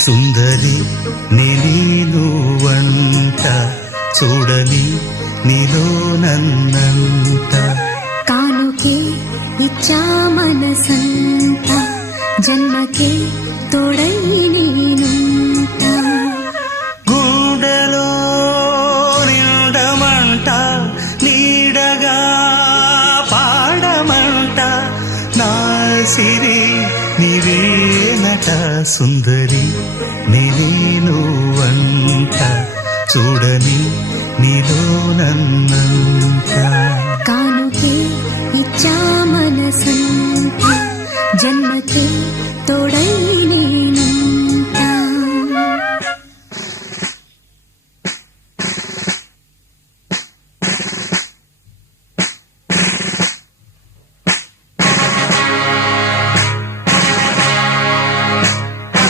సుందరి నేను వంట చూడని నీలో నన్నంత కానుకే ఇచ్చా మనసంత జన్మకే తోడై నేనుంట గుండెలో నిండమంట నీడగా పాడమంట నా సిరి నీవేనట సుందరి నేను వంట చూడని నీలో నన్నంత కానుకే ఇచ్చా మనసంత జన్మకే తోడై